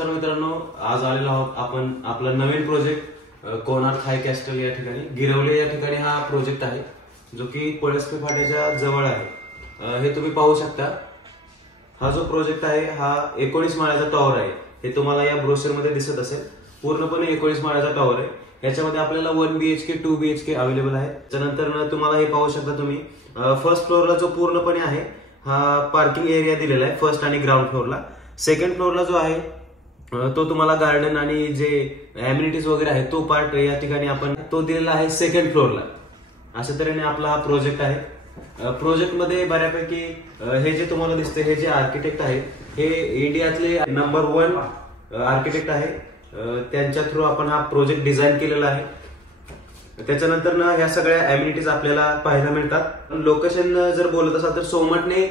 नमस्कार मित्रांनो, आज आलेलो आहोत आपण आपला नवीन प्रोजेक्ट कोणार्क हाय कॅस्टल या ठिकाणी गिरवले या ठिकाणी हा प्रोजेक्ट आहे जो की पळसपे फाट्याच्या जवळ आहे। हे तुम्ही पाहू शकता। हा जो प्रोजेक्ट आहे हा 19 माळ्याचा टॉवर आहे। हे तुम्हाला या ब्रोशर मध्ये दिसत असेल। पूर्णपणे 19 माळ्याचा टॉवर आहे। याच्यामध्ये आपल्याला 1 BHK 2 BHK अवेलेबल आहे। त्यानंतर तुम्हाला हे पाहू शकता तुम्ही फर्स्ट फ्लोअरला जो पूर्णपणे आहे हा पार्किंग एरिया दिलेला आहे फर्स्ट आणि ग्राउंड फ्लोअरला। सेकंड फ्लोअरला जो आहे तो तुम्हाला गार्डन आणि जे अम्युनिटीज वगैरे आहे तो पार्ट या ठिकाणी आपण तो दिलेला आहे सेकंड फ्लोअरला। अशा तऱ्हेने आपला हा प्रोजेक्ट आहे। प्रोजेक्ट मध्ये बऱ्यापैकी हे जे तुम्हाला दिसते हे जे आर्किटेक्ट आहे हे इंडियातले नंबर 1 आर्किटेक्ट आहे। त्यांच्या थ्रू आपण हा प्रोजेक्ट डिझाईन केलेला आहे। त्याच्यानंतर ना ह्या सगळ्या अम्युनिटीज आपल्याला पाहायला मिळतात। लोकेशन जर बोलत असाल तर सोमटणे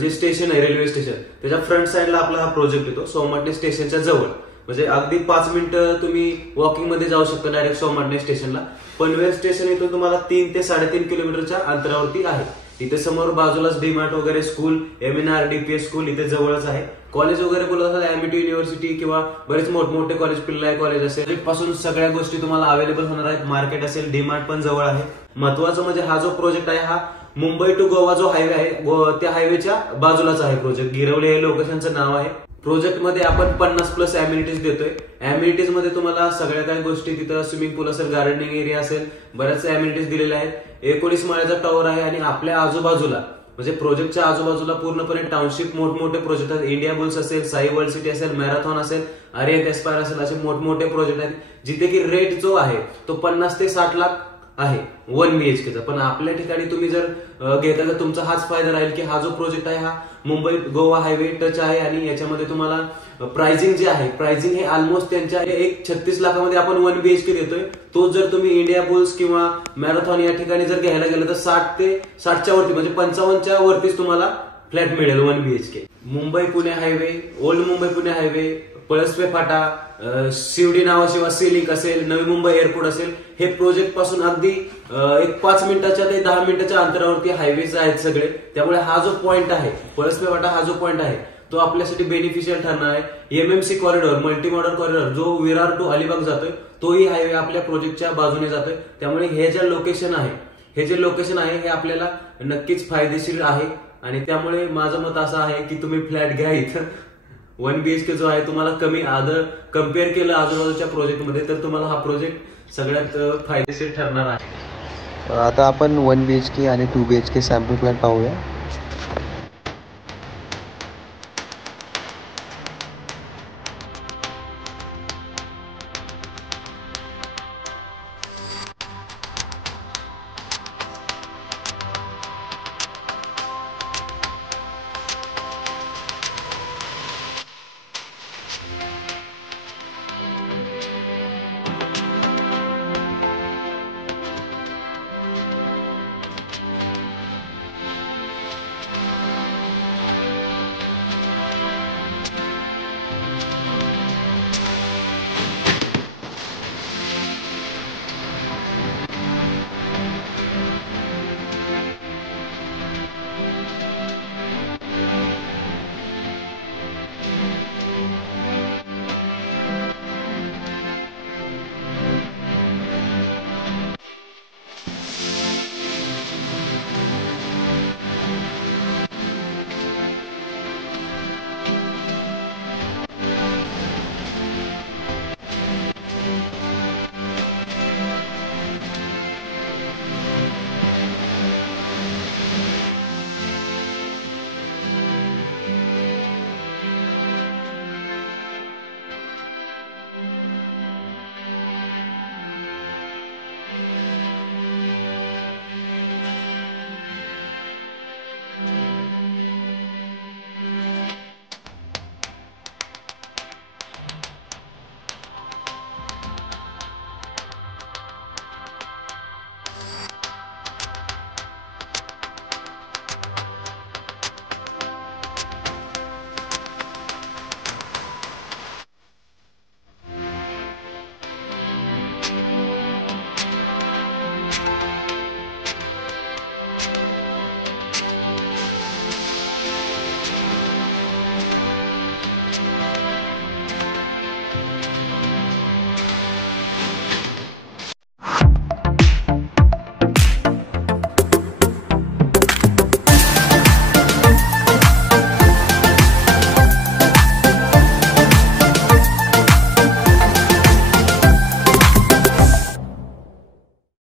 जे स्टेशन आहे रेल्वे स्टेशन त्याच्या फ्रंट साइडला आपला हा प्रोजेक्ट येतो। सोमटणे स्टेशनच्या जवळ म्हणजे अगदी 5 मिनिटं तुम्ही वॉकिंग मध्ये जाऊ शकता डायरेक्ट सोमटणे स्टेशनला। पनवेल स्टेशन इथून तुम्हाला 3 ते 3.5 किलोमीटरच्या अंतरावरती आहे। इथे समोर बाजूलाच डीमार्ट वगैरे स्कूल MNR DPS स्कूल इथे जवळच आहे। कॉलेज वगैरे बोलत असाल MIT युनिव्हर्सिटी किंवा बरेच मोठमोठे कॉलेज पिल्लाय कॉलेज असेल पासून सगळ्या गोष्टी तुम्हाला अवेलेबल होणार आहेत। मार्केट असेल डीमार्ट पण जवळ आहे। महत्वाचं म्हणजे हा जो प्रोजेक्ट आहे हा मुंबई टू गोवा जो हायवे आहे त्या हायवेच्या बाजूलाच आहे प्रोजेक्ट। गिरवले हे लोकेशनचं नाव आहे। प्रोजेक्ट मध्ये आपण 50+ अम्युनिटीज देतोय। अम्युनिटीज मध्ये तुम्हाला सगळ्या काही गोष्टी तिथं स्विमिंग पूल असेल गार्डनिंग एरिया असेल बऱ्याचशा अम्युनिटीज दिलेल्या आहेत। 19 माळ्याचा टॉवर आहे आणि आपल्या आजूबाजूला म्हणजे प्रोजेक्टच्या आजूबाजूला पूर्णपणे टाउनशिप मोठमोठे प्रोजेक्ट आहेत। इंडिया बुल्स असेल साई वर्ल्ड सिटी असेल मॅरेथॉन असेल आर्यन एस्पायर असेल असे मोठमोठे प्रोजेक्ट आहेत जिथे की रेट जो आहे तो 50 ते 60 लाख आहे 1 BHK चा। पण आपल्या ठिकाणी तुम्ही जर घेता तर तुमचा हाच फायदा राहील की हा जो प्रोजेक्ट आहे हा मुंबई गोवा हायवे टच आहे आणि याच्यामध्ये तुम्हाला प्राइसिंग जे आहे प्राइसिंग हे ऑलमोस्ट त्यांच्या 36 लाखामध्ये आपण 1 BHK देतोय। तो जर तुम्ही इंडिया बुल्स किंवा मॅरेथॉन या ठिकाणी जर घ्यायला गेलं तर 60च्या वरती म्हणजे 55च्या वरतीच तुम्हाला फ्लॅट मिळेल 1 BHK। Mumbai Pune highway old Mumbai Pune highway Palaspe फाटा शिवडी नावाशिवा सीलिंक असेल नवी मुंबई एअरपोर्ट असेल हे प्रोजेक्ट पासून अगदी 5 मिनिटाच्या ते 10 मिनिटाच्या अंतरावरती हायवेज आहेत सगळे। त्यामुळे हा जो पॉइंट आहे पळसपे फाटा हा जो पॉइंट आहे तो आपल्यासाठी बेनिफिशियल ठरणार आहे। MMC corridor multi modal corridor जो विरार टू अलिबाग जातोय तोही हायवे आपल्या प्रोजेक्टच्या बाजूने जातोय। त्यामुळे हे जे लोकेशन आहे हे आपल्याला नक्कीच फायदेशीर आहे आणि त्यामुळे माझं मत असं आहे की तुम्ही फ्लॅट घ्या इथं। 1 BHK जो आहे तुम्हाला कमी कम्पेअर केलं आजूबाजूच्या प्रोजेक्ट मध्ये तर तुम्हाला हा प्रोजेक्ट सगळ्यात फायदेशीर ठरणार आहे। आता आपण 1 BHK आणि 2 BHK सॅम्पल प्लॅन पाहूया।